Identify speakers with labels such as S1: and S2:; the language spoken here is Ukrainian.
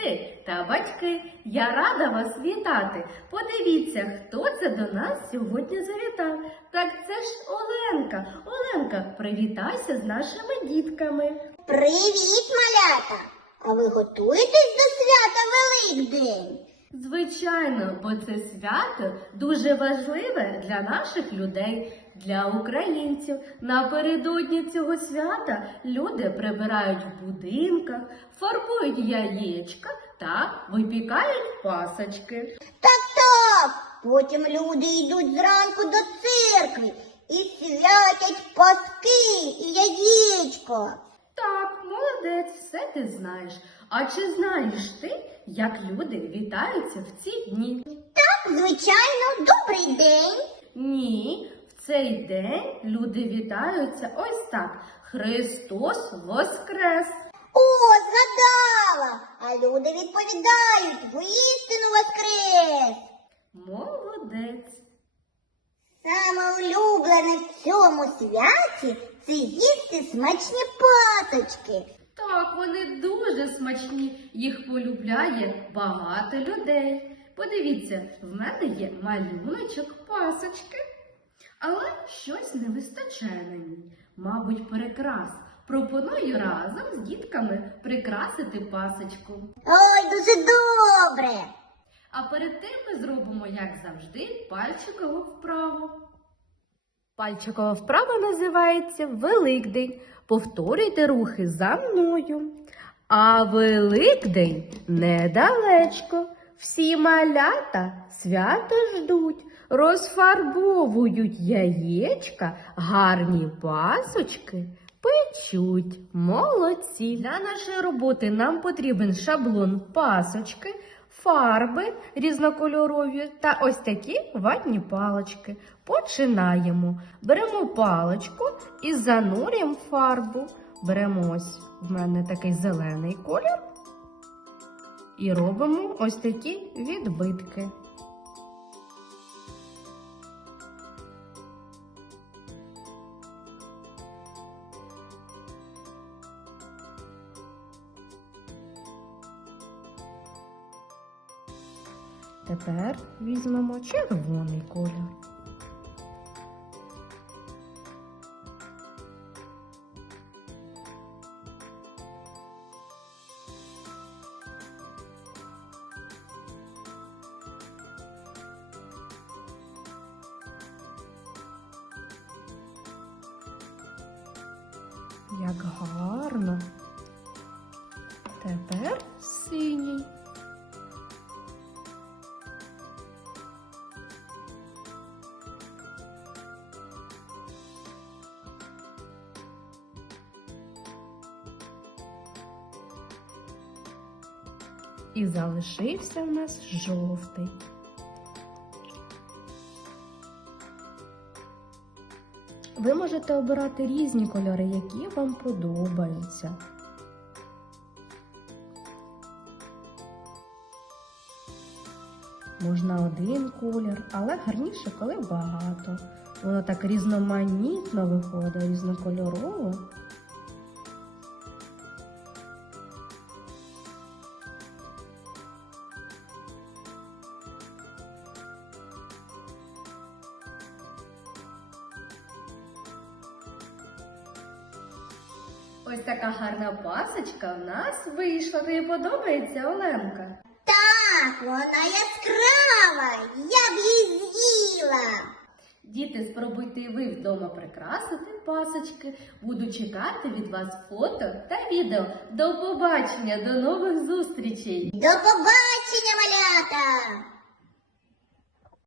S1: діти та батьки. Я рада вас вітати. Подивіться, хто це до нас сьогодні завітав. Так це ж Оленка. Оленка, привітайся з нашими дітками.
S2: Привіт, малята! А ви готуєтесь до свята Великдень?
S1: Звичайно, бо це свято дуже важливе для наших людей, для українців. Напередодні цього свята люди прибирають в будинках, фарбують яєчка та випікають пасочки.
S2: Так так. Потім люди йдуть зранку до церкви і святять паски і яєчко.
S1: Так, молодець, все ти знаєш. А чи знаєш ти, як люди вітаються в ці дні?
S2: Так, звичайно, добрий день.
S1: Ні, в цей день люди вітаються ось так. Христос Воскрес!
S2: О, згадала! А люди відповідають воістину воскрес!
S1: Молодець!
S2: Саме улюблене в цьому святі це їсти смачні пасочки.
S1: Так, вони дуже смачні, їх полюбляє багато людей. Подивіться, в мене є малюночок пасочки. Але щось не вистачає на ній. Мабуть, перекрас. Пропоную разом з дітками прикрасити пасочку.
S2: Ой, дуже добре!
S1: А перед тим ми зробимо, як завжди, пальчикову вправу. Пальчикова вправа називається Великдень. Повторюйте рухи за мною. А Великдень недалечко. Всі малята свято ждуть, розфарбовують яєчка, гарні пасочки печуть. Молодці. Для нашої роботи нам потрібен шаблон пасочки, фарби різнокольорові та ось такі ватні палички. Починаємо. Беремо паличку і занурюємо фарбу. Беремо ось в мене такий зелений колір. І робимо ось такі відбитки. Тепер візьмемо червоний колір. Як гарно. Тепер синій. І залишився у нас жовтий. Ви можете обирати різні кольори, які вам подобаються. Можна один колір, але гарніше, коли багато. Воно так різноманітно виходить, різнокольорово. Ось така гарна пасочка в нас вийшла. Тобі подобається, Оленка?
S2: Так, вона яскрава, я б її з'їла.
S1: Діти, спробуйте і ви вдома прикрасити пасочки. Буду чекати від вас фото та відео. До побачення, до нових зустрічей!
S2: До побачення, малята!